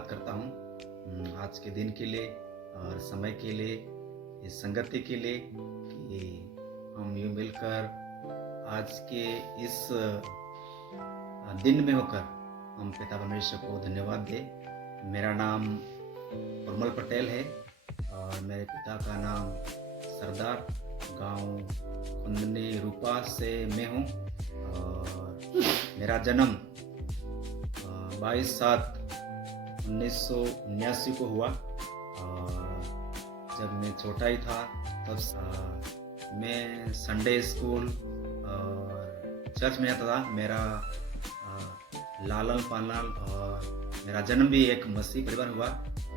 धन्यवाद करता हूँ आज के दिन के लिए और समय के लिए, इस संगति के लिए कि हम यूँ मिलकर आज के इस दिन में होकर हम पिता परमेश्वर को धन्यवाद दें। मेरा नाम उर्मल पटेल है और मेरे पिता का नाम सरदार, गांव कुंदनी रूपा से मैं हूँ और मेरा जन्म 22/7/1979 को हुआ। और जब मैं छोटा ही था तब मैं संडे स्कूल और चर्च में आता था। मेरा लालन पालन और मेरा जन्म भी एक मसीह परिवार हुआ,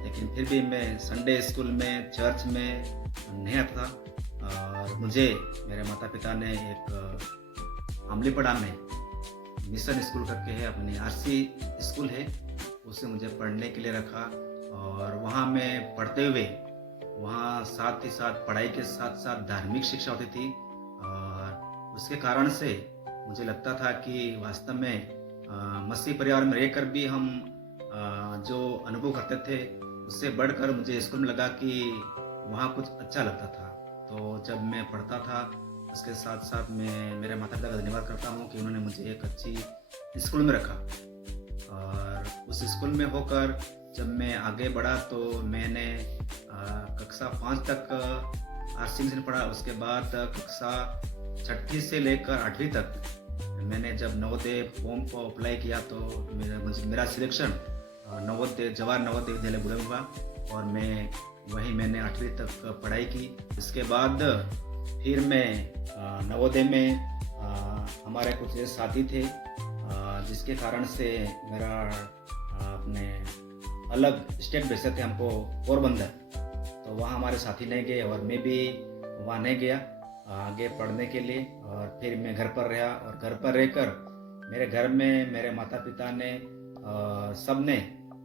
लेकिन फिर भी मैं संडे स्कूल में चर्च में नहीं आता था। और मुझे मेरे माता पिता ने एक अमलीपड़ा में मिशन स्कूल करके है, अपनी आरसी स्कूल है, उसे मुझे पढ़ने के लिए रखा। और वहाँ मैं पढ़ते हुए वहाँ साथ ही साथ पढ़ाई के साथ साथ धार्मिक शिक्षा होती थी। और उसके कारण से मुझे लगता था कि वास्तव में मसीह परिवार में रहकर भी हम जो अनुभव करते थे उससे बढ़कर मुझे स्कूल में लगा कि वहाँ कुछ अच्छा लगता था। तो जब मैं पढ़ता था उसके साथ साथ मैं मेरे माता पिता का धन्यवाद करता हूँ कि उन्होंने मुझे एक अच्छी स्कूल में रखा। और उस स्कूल में होकर जब मैं आगे बढ़ा तो मैंने कक्षा 5 तक आरसी में पढ़ा। उसके बाद कक्षा 6ठी से लेकर 8वीं तक मैंने जब नवोदय फॉर्म को अप्लाई किया तो मेरा सिलेक्शन नवोदय जवाहर नवोदय विद्यालय बुलंद हुआ और मैंने 8वीं तक पढ़ाई की। इसके बाद फिर मैं नवोदय में हमारे कुछ साथी थे जिसके कारण से मेरा अपने अलग स्टेट भेजते थे हमको पोरबंदर, तो वहाँ हमारे साथी नहीं गए और मैं भी वहाँ नहीं गया आगे पढ़ने के लिए। और फिर मैं घर पर रहा और घर पर रहकर मेरे घर में मेरे माता पिता ने सब ने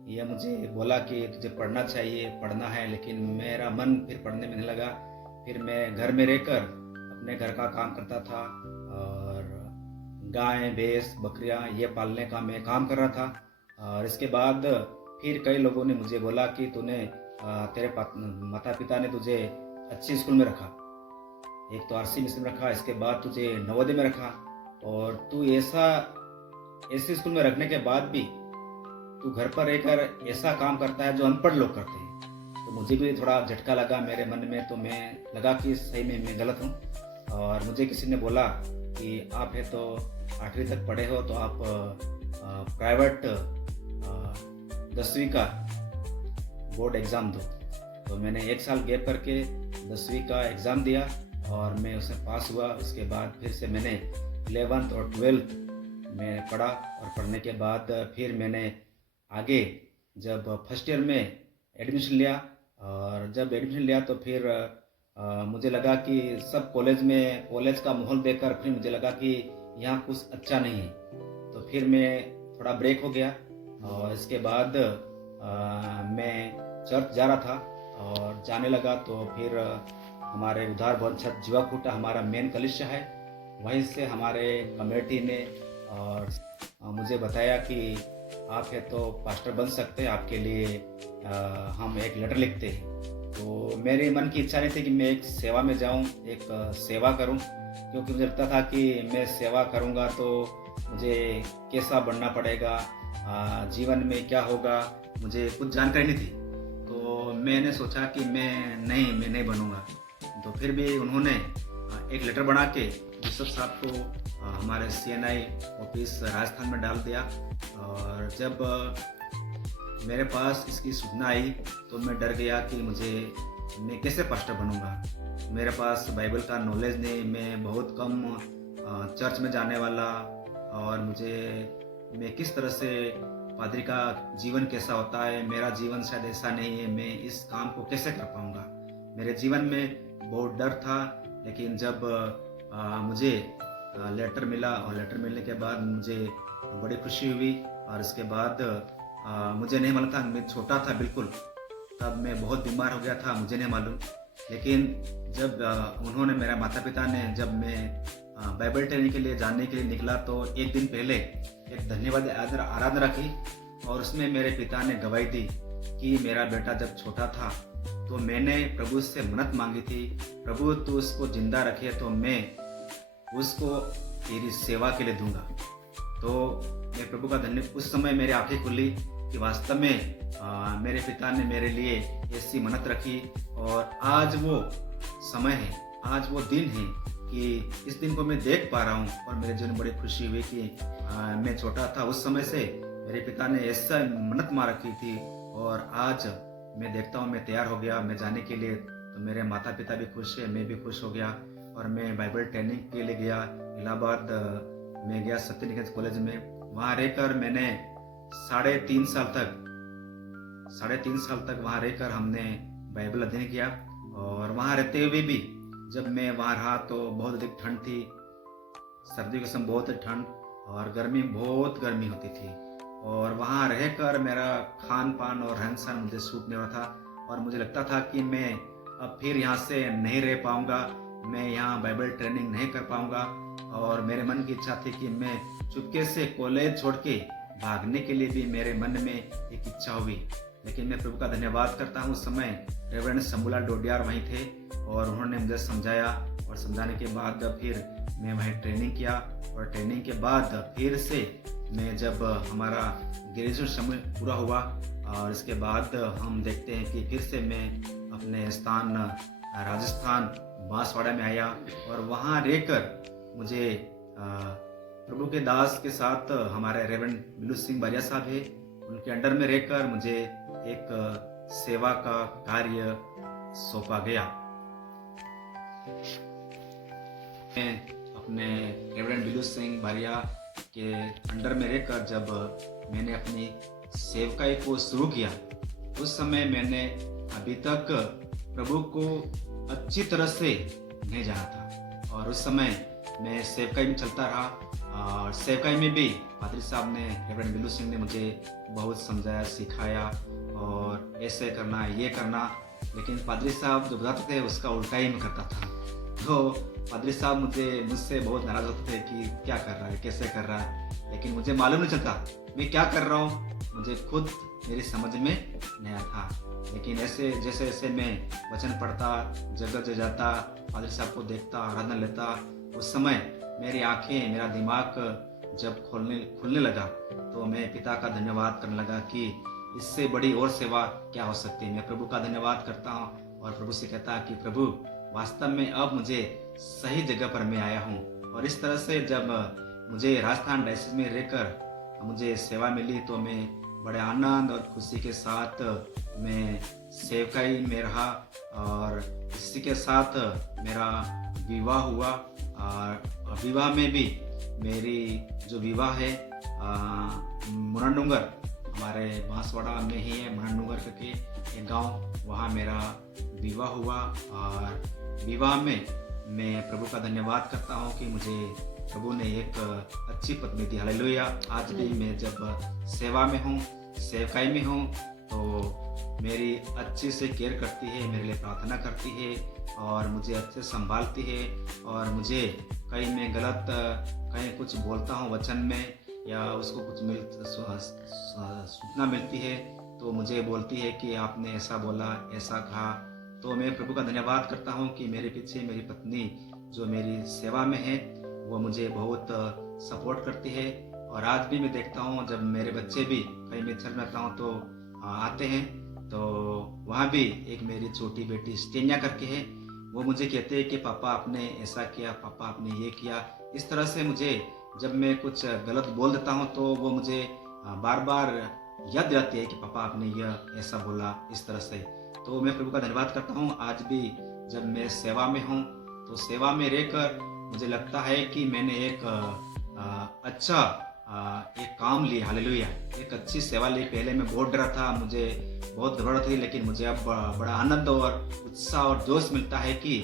ये मुझे बोला कि तुझे पढ़ना चाहिए, पढ़ना है, लेकिन मेरा मन फिर पढ़ने में नहीं लगा। फिर मैं घर में रहकर अपने घर का काम करता था और गाय भैंस बकरियां ये पालने का मैं काम कर रहा था। और इसके बाद फिर कई लोगों ने मुझे बोला कि तेरे माता पिता ने तुझे अच्छी स्कूल में रखा, एक तो आरसी में रखा, इसके बाद तुझे नवोदय में रखा और तू ऐसे स्कूल में रखने के बाद भी तू घर पर रहकर ऐसा काम करता है जो अनपढ़ लोग करते हैं। तो मुझे भी थोड़ा झटका लगा मेरे मन में, तो मैं लगा कि सही में मैं गलत हूँ। और मुझे किसी ने बोला कि आप है तो 8वीं तक पढ़े हो तो आप प्राइवेट 10वीं का बोर्ड एग्ज़ाम दो। तो मैंने 1 साल गैप करके 10वीं का एग्ज़ाम दिया और मैं उसमें पास हुआ। उसके बाद फिर से मैंने 11th और 12th में पढ़ा और पढ़ने के बाद फिर मैंने आगे जब फर्स्ट ईयर में एडमिशन लिया। और जब एडमिशन लिया तो फिर मुझे लगा कि सब कॉलेज का माहौल देखकर फिर मुझे लगा कि यहाँ कुछ अच्छा नहीं है। तो फिर मैं थोड़ा ब्रेक हो गया और इसके बाद मैं चर्च जा रहा था और जाने लगा। तो फिर हमारे उधार भवन जीवा खूटा हमारा मेन कलिशा है, वहीं से हमारे कमेटी ने और मुझे बताया कि आप है तो पास्टर बन सकते हैं, आपके लिए हम एक लेटर लिखते हैं। तो मेरे मन की इच्छा नहीं थी कि मैं एक सेवा में जाऊं, एक सेवा करूं, क्योंकि मुझे लगता था कि मैं सेवा करूंगा तो मुझे कैसा बनना पड़ेगा, जीवन में क्या होगा, मुझे कुछ जानकारी नहीं थी। तो मैंने सोचा कि मैं नहीं बनूंगा। तो फिर भी उन्होंने एक लेटर बना के बिशप साहब को हमारे CNI ऑफिस राजस्थान में डाल दिया। और जब मेरे पास इसकी सूचना आई तो मैं डर गया कि मैं कैसे पास्टर बनूंगा। मेरे पास बाइबल का नॉलेज नहीं, मैं बहुत कम चर्च में जाने वाला, और मैं किस तरह से पादरी का जीवन कैसा होता है, मेरा जीवन शायद ऐसा नहीं है, मैं इस काम को कैसे कर पाऊंगा। मेरे जीवन में बहुत डर था। लेकिन जब मुझे लेटर मिला और लेटर मिलने के बाद मुझे बड़ी खुशी हुई। और इसके बाद मुझे नहीं मालूम था, मैं छोटा था बिल्कुल, तब मैं बहुत बीमार हो गया था, मुझे नहीं मालूम। लेकिन जब उन्होंने मेरा माता पिता ने जब मैं बाइबल ट्रेनिंग के लिए जानने के लिए निकला तो एक दिन पहले एक धन्यवाद आराधना रखी और उसमें मेरे पिता ने गवाही दी कि मेरा बेटा जब छोटा था तो मैंने प्रभु से मन्नत मांगी थी, प्रभु तू उसको जिंदा रखे तो मैं उसको तेरी सेवा के लिए दूंगा। तो मैं प्रभु का धन्य, उस समय मेरी आंखें खुली कि वास्तव में मेरे पिता ने मेरे लिए ऐसी मन्नत रखी और आज वो समय है, आज वो दिन है कि इस दिन को मैं देख पा रहा हूँ। और मेरे जीवन में बड़ी खुशी हुई कि मैं छोटा था उस समय से मेरे पिता ने ऐसा मन्नत मार रखी थी और आज मैं देखता हूँ मैं तैयार हो गया मैं जाने के लिए। तो मेरे माता पिता भी खुश है, मैं भी खुश हो गया और मैं बाइबल ट्रेनिंग के लिए गया इलाहाबाद। मैं गया सत्यनिकेतन कॉलेज में, वहाँ रहकर मैंने 3.5 साल तक वहाँ रहकर हमने बाइबल अध्ययन किया। और वहाँ रहते हुए भी जब मैं वहाँ रहा तो बहुत अधिक ठंड थी, सर्दी के समय बहुत ठंड और बहुत गर्मी होती थी। और वहाँ रहकर मेरा खान पान और रहन सहन मुझे सूट नहीं हो रहा था और मुझे लगता था कि मैं अब फिर यहाँ से नहीं रह पाऊँगा, मैं यहाँ बाइबल ट्रेनिंग नहीं कर पाऊँगा। और मेरे मन की इच्छा थी कि मैं चुपके से कॉलेज छोड़ के भागने के लिए भी मेरे मन में एक इच्छा हुई। लेकिन मैं प्रभु का धन्यवाद करता हूँ, उस समय रेवरेंड शंभूलाल डोडियार वहीं थे और उन्होंने मुझे समझाया और समझाने के बाद फिर मैं वहीं ट्रेनिंग किया। और ट्रेनिंग के बाद फिर से मैं जब हमारा ग्रेजुएशन समय पूरा हुआ और इसके बाद हम देखते हैं कि फिर से मैं अपने स्थान राजस्थान बांसवाड़ा में आया और वहाँ रहकर मुझे प्रभु के दास के साथ हमारे रेवरेंड बिलू सिंह बारिया साहब है, उनके अंडर में रहकर मुझे एक सेवा का कार्य सौंपा गया। मैं अपने रेवरेंड बिलू सिंह बारिया के अंडर में रहकर जब मैंने अपनी सेवकाई को शुरू किया उस समय मैंने अभी तक प्रभु को अच्छी तरह से नहीं जाना था और उस समय मैं सेवकाई में चलता रहा। और सेवकाई में भी पादरी साहब ने, रेवरेंड बिलू सिंह ने मुझे बहुत समझाया, सिखाया और ऐसे करना ये करना। लेकिन पादरी साहब जो बताते थे उसका उल्टा ही मैं करता था। तो पादरी साहब मुझसे बहुत नाराज होते थे कि क्या कर रहा है, कैसे कर रहा है। लेकिन मुझे मालूम नहीं चलता मैं क्या कर रहा हूँ, मुझे खुद मेरी समझ में नहीं आता। लेकिन ऐसे जैसे जैसे मैं वचन पढ़ता, जगह जाता, पादरी साहब को देखता, आराधना लेता, उस समय मेरी आंखें, मेरा दिमाग जब खुलने लगा तो मैं पिता का धन्यवाद करने लगा कि इससे बड़ी और सेवा क्या हो सकती है। मैं प्रभु का धन्यवाद करता हूँ और प्रभु से कहता कि प्रभु वास्तव में अब मुझे सही जगह पर मैं आया हूँ। और इस तरह से जब मुझे राजस्थान डायसिस में रहकर मुझे सेवा मिली तो मैं बड़े आनंद और खुशी के साथ मैं सेवकाई में रहा और इसी के साथ मेरा विवाह हुआ। और विवाह में भी मेरी जो विवाह है मुरंडुंगर, हमारे बांसवाड़ा में ही है मुरंडुंगर करके एक गांव, वहाँ मेरा विवाह हुआ। और विवाह में मैं प्रभु का धन्यवाद करता हूँ कि मुझे प्रभु ने एक अच्छी पत्नी दी। हालेलुया। आज भी मैं जब सेवा में हूँ, सेवकाई में हूँ तो मेरी अच्छे से केयर करती है, मेरे लिए प्रार्थना करती है और मुझे अच्छे से संभालती है। और मुझे कहीं मैं गलत कहीं कुछ बोलता हूँ वचन में या उसको कुछ सूचना मिलती है तो मुझे बोलती है कि आपने ऐसा बोला, ऐसा कहा। तो मैं प्रभु का धन्यवाद करता हूँ कि मेरे पीछे मेरी पत्नी जो मेरी सेवा में है वो मुझे बहुत सपोर्ट करती है। और आज भी मैं देखता हूँ जब मेरे बच्चे भी कहीं मैं चल जाता हूँ तो आते हैं तो वहाँ भी एक मेरी छोटी बेटी स्टेनिया करके है, वो मुझे कहते हैं कि पापा आपने ऐसा किया, पापा आपने ये किया। इस तरह से मुझे जब मैं कुछ गलत बोल देता हूँ तो वो मुझे बार बार याद दिलाती है कि पापा आपने यह ऐसा बोला, इस तरह से। तो मैं प्रभु का धन्यवाद करता हूँ। आज भी जब मैं सेवा में हूँ तो सेवा में रहकर मुझे लगता है कि मैंने एक अच्छा एक काम लिया। हालेलुया। एक अच्छी सेवा ली। पहले मैं बहुत डरा था, मुझे बहुत घबराहट थी, लेकिन मुझे अब बड़ा आनंद और उत्साह और जोश मिलता है कि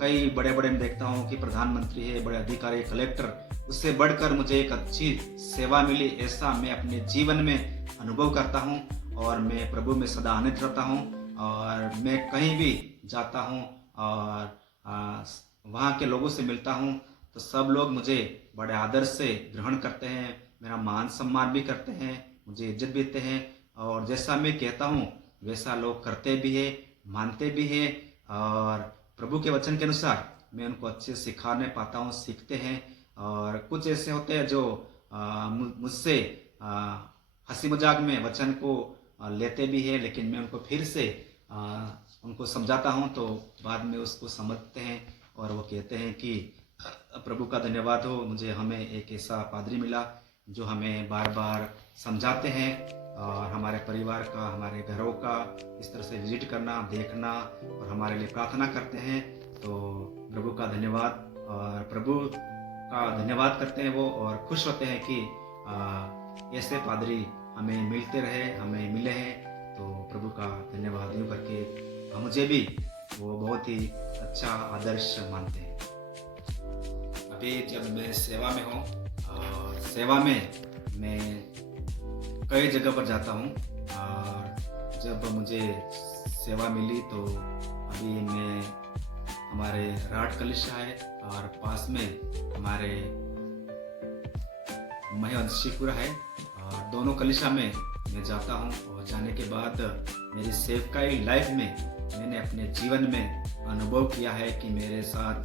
कई बड़े बड़े मैं देखता हूँ कि प्रधानमंत्री है, बड़े अधिकारी, कलेक्टर, उससे बढ़कर मुझे एक अच्छी सेवा मिली, ऐसा मैं अपने जीवन में अनुभव करता हूँ। और मैं प्रभु में सदा आनंदित रहता हूँ। और मैं कहीं भी जाता हूँ और वहाँ के लोगों से मिलता हूँ तो सब लोग मुझे बड़े आदर से ग्रहण करते हैं, मेरा मान सम्मान भी करते हैं, मुझे इज्जत भी देते हैं, और जैसा मैं कहता हूँ वैसा लोग करते भी हैं, मानते भी हैं, और प्रभु के वचन के अनुसार मैं उनको अच्छे से सिखाने पाता हूँ, सीखते हैं। और कुछ ऐसे होते हैं जो मुझसे हंसी मजाक में वचन को लेते भी हैं, लेकिन मैं उनको फिर से उनको समझाता हूँ तो बाद में उसको समझते हैं, और वो कहते हैं कि प्रभु का धन्यवाद हो, हमें एक ऐसा पादरी मिला जो हमें बार बार समझाते हैं, और हमारे परिवार का, हमारे घरों का इस तरह से विजिट करना, देखना, और हमारे लिए प्रार्थना करते हैं। तो प्रभु का धन्यवाद, और प्रभु का धन्यवाद करते हैं वो, और खुश होते हैं कि ऐसे पादरी हमें मिलते रहे, हमें मिले हैं। तो प्रभु का धन्यवाद यूँ करके मुझे भी वो बहुत ही अच्छा आदर्श मानते हैं। अभी जब मैं सेवा में हूँ, और सेवा में मैं कई जगह पर जाता हूँ, और जब मुझे सेवा मिली तो अभी मैं हमारे राट कलिशा है, और पास में हमारे महवंशीपुरा है, और दोनों कलिशा में मैं जाता हूँ। और जाने के बाद मेरी सेवकाई लाइफ में मैंने अपने जीवन में अनुभव किया है कि मेरे साथ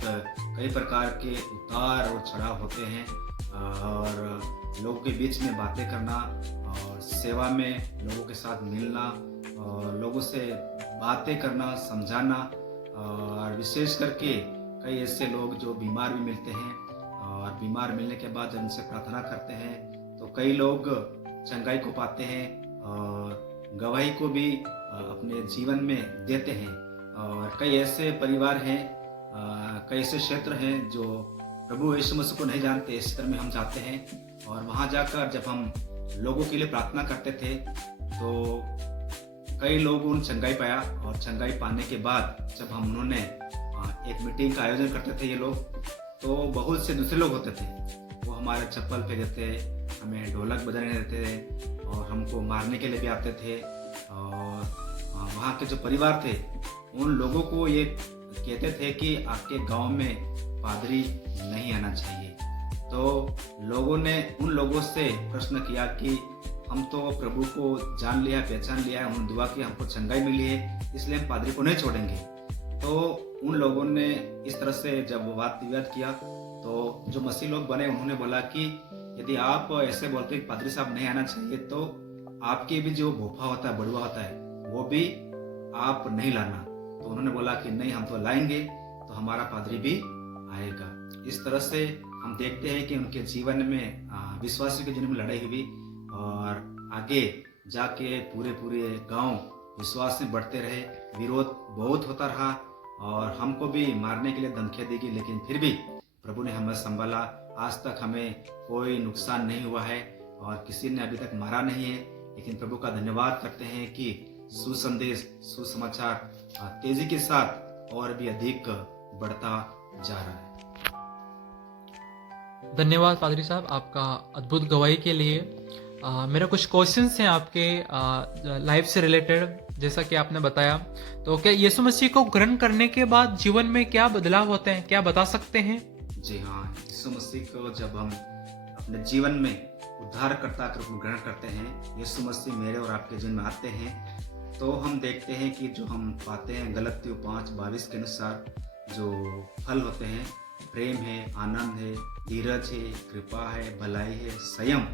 कई प्रकार के उतार और चढ़ाव होते हैं, और लोगों के बीच में बातें करना, और सेवा में लोगों के साथ मिलना, और लोगों से बातें करना, समझाना, और विशेष करके कई ऐसे लोग जो बीमार भी मिलते हैं, और बीमार मिलने के बाद जब उनसे प्रार्थना करते हैं तो कई लोग चंगाई को पाते हैं, और गवाही को भी अपने जीवन में देते हैं। और कई ऐसे परिवार हैं, कई ऐसे क्षेत्र हैं जो प्रभु यीशु मसीह को नहीं जानते, इस तरह में हम जाते हैं, और वहाँ जाकर जब हम लोगों के लिए प्रार्थना करते थे तो कई लोगों ने चंगाई पाया, और चंगाई पाने के बाद जब हम उन्होंने एक मीटिंग का आयोजन करते थे ये लोग, तो बहुत से दूसरे लोग होते थे, वो हमारे चप्पल फेंक देते, हमें ढोलक बजाने देते थे, और हमको मारने के लिए भी आते थे। और वहाँ के जो परिवार थे उन लोगों को ये कहते थे कि आपके गांव में पादरी नहीं आना चाहिए। तो लोगों ने उन लोगों से प्रश्न किया कि हम तो प्रभु को जान लिया, पहचान लिया है, उन्होंने दुआ की, हमको चंगाई मिली है, इसलिए हम पादरी को नहीं छोड़ेंगे। तो उन लोगों ने इस तरह से जब वो वाद विवाद किया तो जो मसीह लोग बने उन्होंने बोला कि यदि आप ऐसे बोलते हैं पादरी साहब नहीं आना चाहिए तो आपके भी जो भोपा होता है, बड़ुआ होता है, वो भी आप नहीं लाना। तो उन्होंने बोला कि नहीं, हम तो लाएंगे, तो हमारा पादरी भी आएगा। इस तरह से हम देखते हैं कि उनके जीवन में विश्वासियों के जीवन में लड़ाई हुई, और आगे जाके पूरे पूरे गांव विश्वास में बढ़ते रहे। विरोध बहुत होता रहा, और हमको भी मारने के लिए धमकियां दी गई, लेकिन फिर भी प्रभु ने हमें संभाला। आज तक हमें कोई नुकसान नहीं हुआ है, और किसी ने अभी तक मारा नहीं है। लेकिन प्रभु का धन्यवाद करते हैं कि सुसंदेश, सुसमाचार तेजी के साथ और भी अधिक बढ़ता जा रहा है। धन्यवाद पादरी साहब आपका अद्भुत गवाही के लिए। मेरा कुछ क्वेश्चंस हैं आपके लाइफ से रिलेटेड। जैसा कि आपने बताया, तो क्या यीशु मसीह को ग्रहण करने के बाद जीवन में क्या बदलाव होते हैं, क्या बता सकते हैं? जी हाँ, यीशु मसीह को जब हम अपने जीवन में उद्धारकर्ता के रूप में ग्रहण करते हैं, यीशु मसीह मेरे और आपके जीवन में आते हैं, तो हम देखते हैं कि जो हम पाते हैं गलतियों 5:22 के अनुसार जो फल होते हैं, प्रेम है, आनंद है, धीरज है, कृपा है, भलाई है, संयम,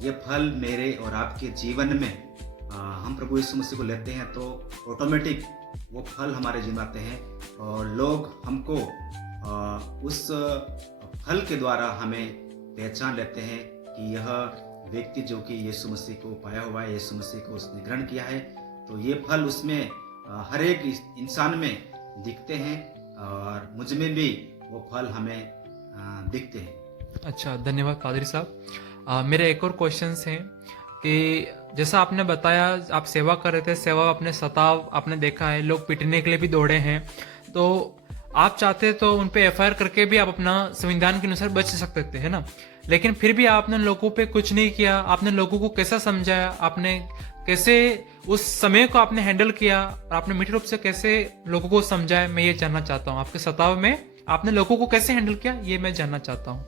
ये फल मेरे और आपके जीवन में हम प्रभु यीशु मसीह को लेते हैं तो ऑटोमेटिक वो फल हमारे जीवन में आते हैं, और लोग हमको उस फल के द्वारा हमें पहचान लेते हैं कि यह व्यक्ति जो कि यीशु मसीह को पाया हुआ है, यीशु मसीह को उसने ग्रहण किया है, तो ये फल उसमें हर एक इंसान में दिखते हैं, और मुझ में भी वो फल हमें दिखते हैं। अच्छा, धन्यवाद पादरी साहब। मेरे एक और क्वेश्चंस हैं कि जैसा आपने बताया आप सेवा कर रहे थे, सेवा अपने सताव आपने देखा है, लोग पिटने के लिए भी दौड़े हैं, तो आप चाहते तो उन पे एफआईआर करके भी आप अपना संविधान के अनुसार बच सकते थे, है ना? लेकिन फिर भी आपने लोगों पे कुछ नहीं किया। आपने लोगों को कैसा समझाया, आपने कैसे उस समय को आपने हैंडल किया, और आपने मीठे रूप से कैसे लोगों को समझाया, मैं ये जानना चाहता हूँ। आपके सताव में आपने लोगों को कैसे हैंडल किया, ये मैं जानना चाहता हूँ।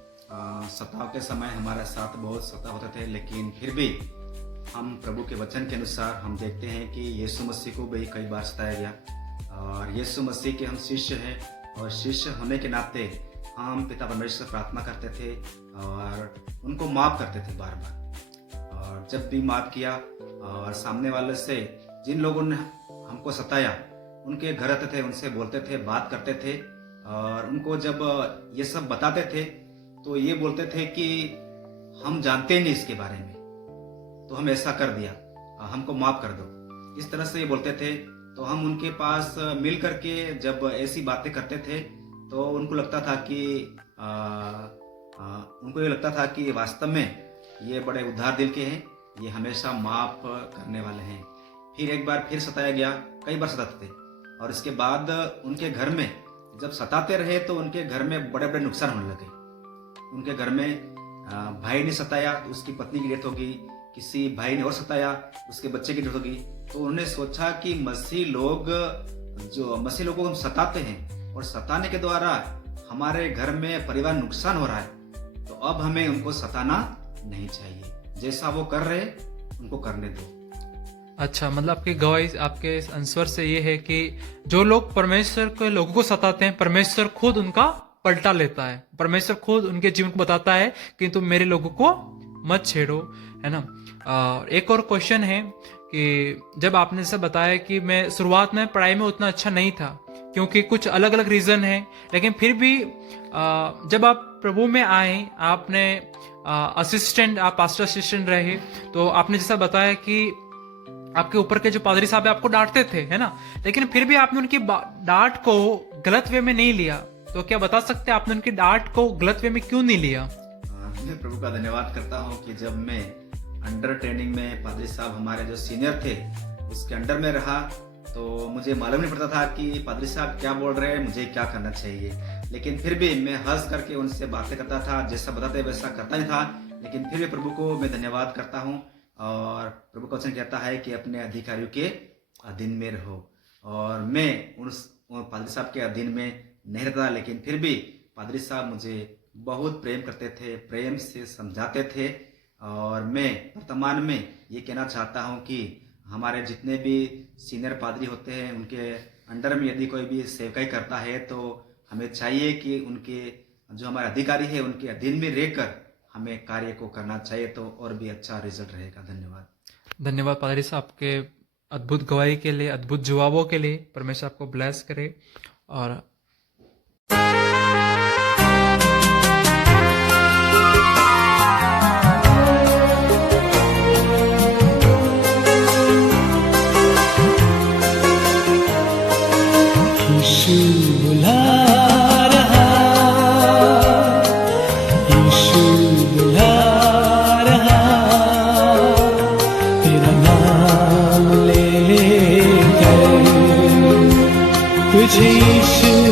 सताव के समय हमारे साथ बहुत सताव होते थे, लेकिन फिर भी हम प्रभु के वचन के अनुसार हम देखते हैं कि यीशु मसीह को भी कई बार सताया गया और यीशु मसीह के हम शिष्य हैं और शिष्य होने के नाते हम पिता परमेश्वर से प्रार्थना करते थे और उनको माफ़ करते थे बार बार। और जब भी माफ़ किया और सामने वाले से जिन लोगों ने हमको सताया उनके घर आते थे, उनसे बोलते थे, बात करते थे और उनको जब ये सब बताते थे तो ये बोलते थे कि हम जानते नहीं इसके बारे में, तो हम ऐसा कर दिया, हमको माफ़ कर दो, इस तरह से ये बोलते थे। तो हम उनके पास मिल करके जब ऐसी बातें करते थे तो उनको लगता था कि उनको ये लगता था कि वास्तव में ये बड़े उदार दिल के हैं, ये हमेशा माफ़ करने वाले हैं। फिर एक बार फिर सताया गया, कई बार सताते थे और इसके बाद उनके घर में जब सताते रहे तो उनके घर में बड़े बड़े नुकसान होने लगे। उनके घर में भाई ने सताया तो उसकी पत्नी की डेथ होगी, किसी भाई ने और सताया उसके बच्चे की डेथ होगी। तो उन्होंने सोचा कि मसीह लोगों को हम सताते हैं और सताने के द्वारा हमारे घर में परिवार नुकसान हो रहा है, तो अब हमें उनको सताना नहीं चाहिए, जैसा वो कर रहे उनको करने दो। अच्छा, मतलब आपकी गवाही, आपके इस आंसर से ये है कि जो लोग परमेश्वर के लोगों को सताते हैं, परमेश्वर खुद उनका पलटा लेता है। परमेश्वर खुद उनके जीवन को बताता है कि तुम मेरे लोगों को मत छेड़ो, है ना। एक और क्वेश्चन है कि जब आपने जैसे बताया कि मैं शुरुआत में पढ़ाई में उतना अच्छा नहीं था क्योंकि कुछ अलग अलग रीजन है, लेकिन फिर भी जब आप प्रभु में आए, आपने आप पास्टर असिस्टेंट रहे, तो आपने जैसा बताया कि आपके ऊपर के जो पादरी साहब है आपको डांटते थे, है ना, लेकिन फिर भी आपने उनकी डांट को गलत वे में नहीं लिया। तो क्या बता सकते हैं आपने उनकी डांट को गलत वे में क्यों नहीं लिया? मैं प्रभु का धन्यवाद करता हूँ कि जब मैं अंडर ट्रेनिंग में पादरी साहब हमारे जो सीनियर थे उसके अंडर में रहा तो मुझे मालूम नहीं पड़ता था कि पादरी साहब क्या बोल रहे हैं, मुझे क्या करना चाहिए, लेकिन फिर भी मैं हंस करके उनसे बातें करता था, जैसा बताते वैसा करता ही था। लेकिन फिर भी प्रभु को मैं धन्यवाद करता हूँ और प्रभु का वचन कहता है कि अपने अधिकारियों के अधीन में रहो, और मैं उन पादरी साहब के अधीन में नहीं रहता, लेकिन फिर भी पादरी साहब मुझे बहुत प्रेम करते थे, प्रेम से समझाते थे। और मैं वर्तमान में ये कहना चाहता हूँ कि हमारे जितने भी सीनियर पादरी होते हैं उनके अंडर में यदि कोई भी सेवकाई करता है तो हमें चाहिए कि उनके जो हमारे अधिकारी है उनके अधीन में रहकर हमें कार्य को करना चाहिए, तो और भी अच्छा रिजल्ट रहेगा। धन्यवाद पादरी साहब आपके अद्भुत गवाही के लिए, अद्भुत जवाबों के लिए। परमेश्वर आपको ब्लेस करे। और यीशु बुला रहा, यीशु बुला रहा, तेरा नाम ले लेकर तुझे यीशु